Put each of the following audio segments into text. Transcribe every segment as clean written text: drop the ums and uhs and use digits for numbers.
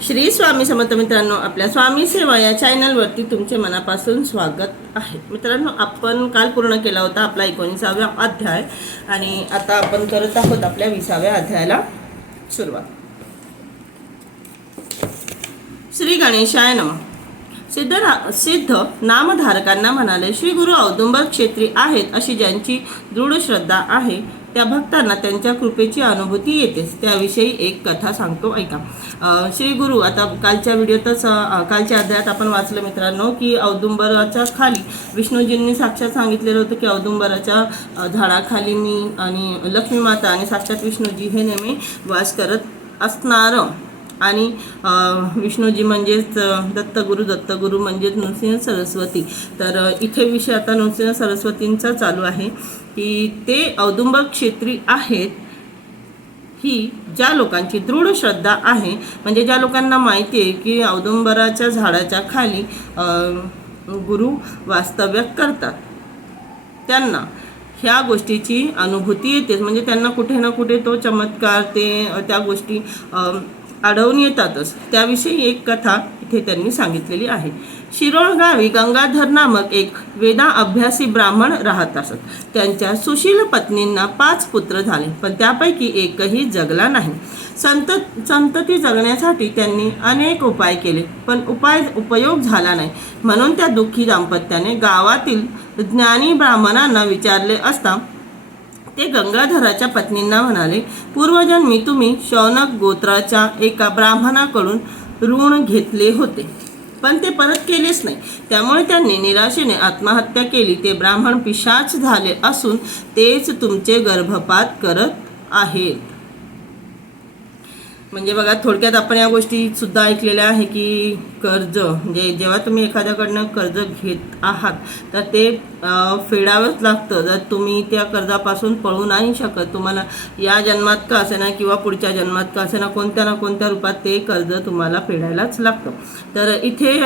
श्री स्वामी समर्थ मित्रांनो, आपल्या स्वामी सेवा या चॅनलवरती तुमचे मनापासून स्वागत आहे। मित्रांनो, आपण काल पूर्ण केला होता आपला 19वा अध्याय आणि आता आपण करत आहोत आपल्या 20व्या अध्यायाला सुरुवात। श्री गणेशाय नमः। सिद्ध नामधारकांना म्हणाले, श्री गुरु औदुंबर क्षेत्री आहेत अशी ज्यांची दृढ श्रद्धा आहे त्या भक्तांना त्यांच्या कृपेची अनुभूती येतेच। त्याविषयी एक कथा सांगतो, ऐका। श्री गुरु, आता कालच्या व्हिडिओतच कालच्या अध्यायात आपण वाचलं मित्रांनो की औदुंबराच्या खाली विष्णूजींनी साक्षात सांगितलेलं होतं की औदुंबराच्या झाडाखाली मी आणि लक्ष्मी माता आणि साक्षात विष्णूजी हे नेहमी वास करत असणार। आणि विष्णूजी म्हणजेच दत्तगुरु म्हणजेच नृसिंह सरस्वती। तर इथे विषय आता नृसिंह सरस्वतींचा चालू आहे की ते औदुंबर क्षेत्री आहेत। ही ज्या लोकांची दृढ श्रद्धा आहे, म्हणजे ज्या लोकांना माहिती आहे की औदुंबराच्या झाडाच्या खाली गुरु वास्तव्य करतात, त्यांना ह्या गोष्टीची अनुभूती येते। म्हणजे त्यांना कुठे ना कुठे तो चमत्कार त्या गोष्टी आढळून येतातच। त्याविषयी एक कथा इथे त्यांनी सांगितलेली आहे। शिरोळ गावी गंगाधर नामक एक वेदा अभ्यासी ब्राह्मण राहत असत। त्यांच्या सुशील पत्नींना 5 पुत्र झाले, पण त्यापैकी एकही जगला नाही। संतती जगण्यासाठी त्यांनी अनेक उपाय केले, पण उपयोग झाला नाही। म्हणून त्या दुःखी दाम्पत्याने गावातील ज्ञानी ब्राह्मणांना विचारले असता ते गंगाधराच्या पत्नींना म्हणाले, पूर्वजन्मी तुम्ही शौनक गोत्राच्या एका ब्राह्मणाकडून ऋण घेतले होते, पण ते परत केलेच नाही। त्यामुळे त्यांनी निराशेने आत्महत्या केली। ते ब्राह्मण पिशाच झाले असून तेच तुमचे गर्भपात करत आहेत। म्हणजे बघा, थोडक्यात आपण या गोष्टी सुद्धा ऐकलेल्या आहे की कर्ज, म्हणजे जेव्हा तुम्ही एखाद्याकडनं कर्ज घेत आहात तर ते फेडावंच लागतं। जर तुम्ही त्या कर्जापासून पळू नाही शकत, तुम्हाला या जन्मात का असेना किंवा पुढच्या जन्मात का असेना कोणत्या ना कोणत्या रूपात ते कर्ज तुम्हाला फेडायलाच लागतं। तर इथे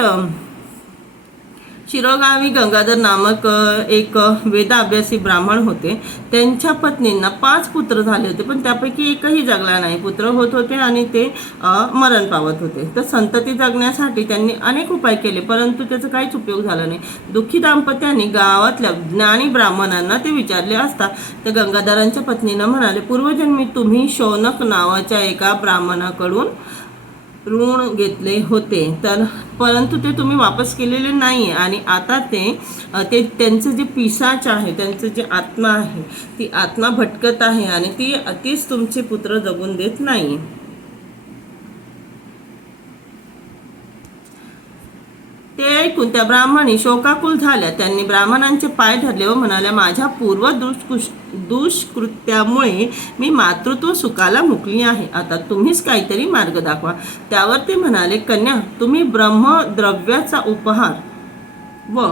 शिरोगावी गंगाधर नामक एक वेदाभ्यासी ब्राह्मण होते। त्यांच्या पत्नींना 5 पुत्र झाले होते, पण त्यापैकी एकही जगला नाही। पुत्र होत होते आणि ते मरण पावत होते। तर संतती जगण्यासाठी त्यांनी अनेक उपाय केले, परंतु त्याचा काहीच उपयोग झाला नाही। दुःखी दाम्पत्यांनी गावातल्या ज्ञानी ब्राह्मणांना ते विचारले असता तर गंगाधरांच्या पत्नीनं म्हणाले, पूर्वजन्मी तुम्ही शौनक नावाच्या एका ब्राह्मणाकडून ऋण घेतले होते, तर परंतु ते तुम्ही वापस केलेले नाही। आणि आता ते त्यांचं जे पिशाच आहे, त्यांचं जे आत्मा आहे, ती आत्मा भटकत आहे आणि तीच तुमचे पुत्र जगून देत नाही। ते ऐकून त्या ब्राह्मणी शोकाकुल झाल्या। त्यांनी ब्राह्मणांचे पाय धरले व म्हणाल्या, माझ्या पूर्व दुष्कृत्यामुळे मी मातृत्व सुखाला मुकली आहे। आता तुम्हीच काहीतरी मार्ग दाखवा। त्यावर ते म्हणाले, कन्या, तुम्ही ब्रह्मद्रव्याचा उपहार व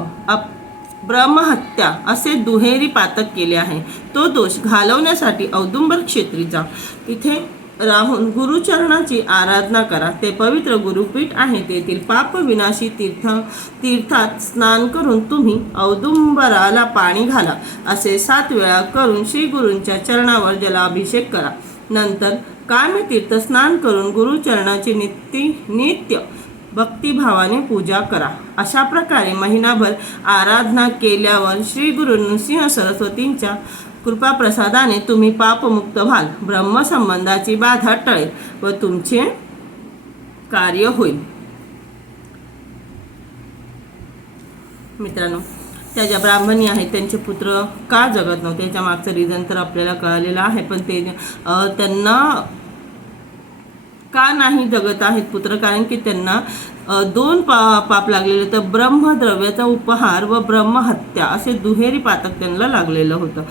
ब्रह्महत्या असे दुहेरी पातक केले आहे। तो दोष घालवण्यासाठी औदुंबर क्षेत्री जा। तिथे राहून गुरुचरणाची आराधना करा। ते पवित्र गुरुपीठ आहे। तेथील पाप विनाशी तीर्थात स्नान करून तुम्ही औदुंबराला पाणी घाला। असे 7 वेळा करून श्री गुरूंच्या चरणावर जलाभिषेक करा। नंतर कामतीर्थ स्नान करून गुरुचरणाची नित्य भक्तिभावाने पूजा करा। अशा प्रकारे महिनाभर आराधना केल्यावर श्री गुरु नृसिंह सरस्वतींच्या कृपाप्रसादाने तुम्ही पापमुक्त व्हाल। ब्रह्मसंबंधाची बाधा टळेल व तुमचे कार्य होईल। मित्रांनो, त्या ज्या ब्राह्मणी आहेत त्यांचे पुत्र का जगत नव्हते याच्या मागचं रिझन तर आपल्याला कळलेलं आहे, पण त्यांना का नाही जगत आहेत पुत्र, कारण की त्यांना 2 पाप लागलेले। तर ब्रह्मद्रव्याचा उपहार व ब्रह्महत्या असे दुहेरी पातक त्यांना लागलेलं होतं।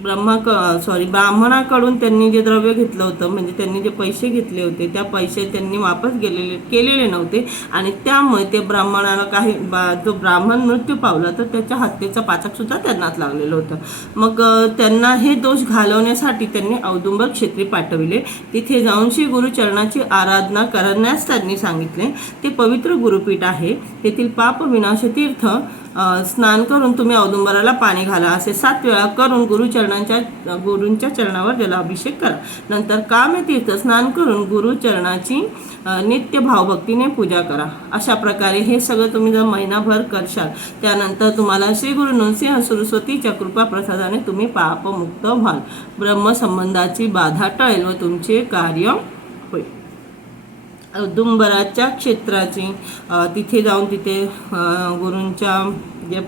ब्राह्मणाकडून त्यांनी जे द्रव्य घेतलं होतं, म्हणजे त्यांनी जे पैसे घेतले होते, त्या पैसे त्यांनी वापस केलेले नव्हते आणि त्यामुळे ते ब्राह्मणाला जो ब्राह्मण मृत्यू पावला तर त्याच्या हत्येचं पातक सुद्धा त्यांनाच लागलेलं होतं। मग त्यांना हे दोष घालवण्यासाठी त्यांनी औदुंबर क्षेत्री पाठविले। तिथे जाऊन श्री गुरुचरणाची आराधना करण्यास त्यांनी सांगितले। ते पवित्र गुरुपीठ आहे। तेथील पाप विनाश तीर्थ स्नान करून तुम्ही औदुंबराला पाणी घाला, असे 7 वेळा करून गुरूंच्या चरणावर जलाभिषेक करा. नंतर कामतीर्थ स्नान करून गुरुचरणाची नित्य भावभक्तीने पूजा करा. अशा प्रकारे हे सगळं तुम्ही जर महिनाभर करशाल, त्यानंतर तुम्हाला श्री गुरु नरसिंह सरस्वतीच्या कृपा प्रसादाने तुम्ही पापमुक्त व्हाल. ब्रह्मसंबंधाची बाधा टळेल व तुमचे कार्य होईल. औदुंबराच्या क्षेत्राची तिथे जाऊन तिथे गुरूंच्या जे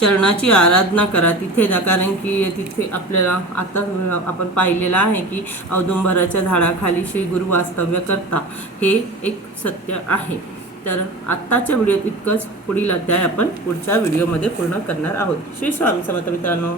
चरणाची आराधना करा, तिथे जा. कारण की तिथे आपल्याला आता आपण पाहिलेलं आहे की औदुंबराच्या झाडाखाली श्री गुरु वास्तव्य करता, हे एक सत्य आहे. तर आत्ताच्या व्हिडिओत इतकंच. पुढील अध्याय आपण पुढच्या व्हिडिओमध्ये पूर्ण करणार आहोत. श्री स्वामी समर्थ मित्रांनो.